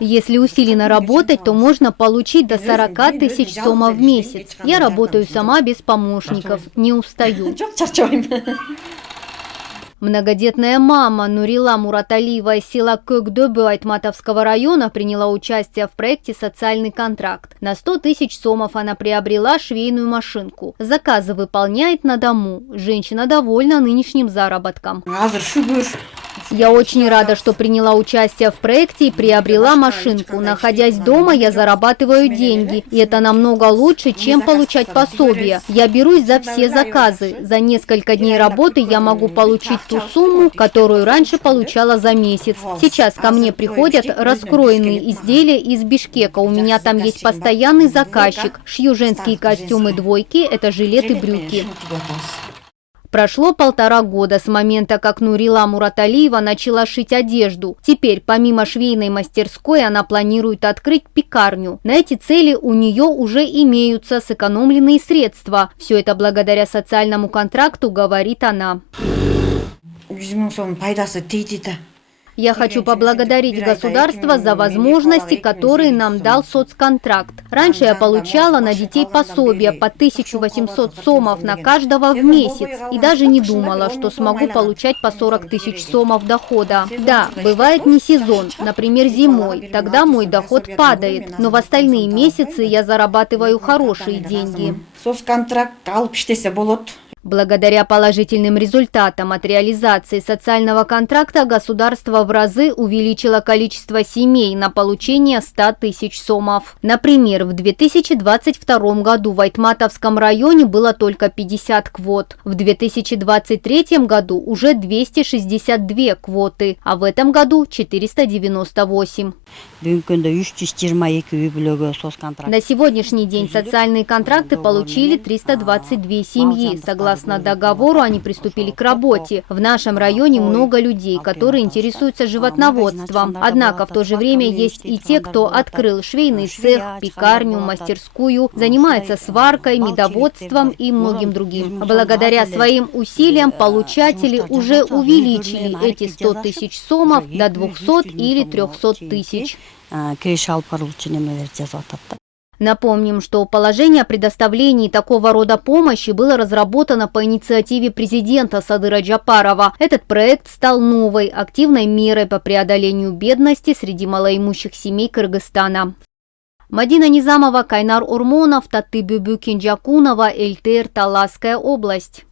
Если усиленно работать, то можно получить до 40 тысяч сомов в месяц. Я работаю сама без помощников, не устаю. Многодетная мама Нурила Мураталиева из села Көкдөбө Айтматовского района приняла участие в проекте «Социальный контракт». На 100 тысяч сомов она приобрела швейную машинку. Заказы выполняет на дому. Женщина довольна нынешним заработком. Я очень рада, что приняла участие в проекте и приобрела машинку. Находясь дома, я зарабатываю деньги. И это намного лучше, чем получать пособие. Я берусь за все заказы. За несколько дней работы я могу получить ту сумму, которую раньше получала за месяц. Сейчас ко мне приходят раскроенные изделия из Бишкека. У меня там есть постоянный заказчик. Шью женские костюмы двойки, это жилеты, брюки. Прошло 1,5 года с момента, как Нурила Мураталиева начала шить одежду. Теперь, помимо швейной мастерской, она планирует открыть пекарню. На эти цели у нее уже имеются сэкономленные средства. Все это благодаря социальному контракту, говорит она. Я хочу поблагодарить государство за возможности, которые нам дал соцконтракт. Раньше я получала на детей пособия по 1800 сомов на каждого в месяц и даже не думала, что смогу получать по 40 тысяч сомов дохода. Да, бывает не сезон, например, зимой, тогда мой доход падает, но в остальные месяцы я зарабатываю хорошие деньги. Благодаря положительным результатам от реализации социального контракта государство в разы увеличило количество семей на получение 100 тысяч сомов. Например, в 2022 году в Айтматовском районе было только 50 квот. В 2023 году уже 262 квоты, а в этом году 498. На сегодняшний день социальные контракты получили 322 семьи. Согласно договору, они приступили к работе. В нашем районе много людей, которые интересуются животноводством. Однако в то же время есть и те, кто открыл швейный цех, пекарню, мастерскую, занимается сваркой, медоводством и многим другим. Благодаря своим усилиям получатели уже увеличили эти 100 тысяч сомов до 200 или 300 тысяч. Напомним, что положение о предоставлении такого рода помощи было разработано по инициативе президента Садыра Джапарова. Этот проект стал новой активной мерой по преодолению бедности среди малоимущих семей Кыргызстана. Мадина Низамова, Кайнар Урмонов, Татыбүбү Кинджакунова, ЛТР, Таласская область.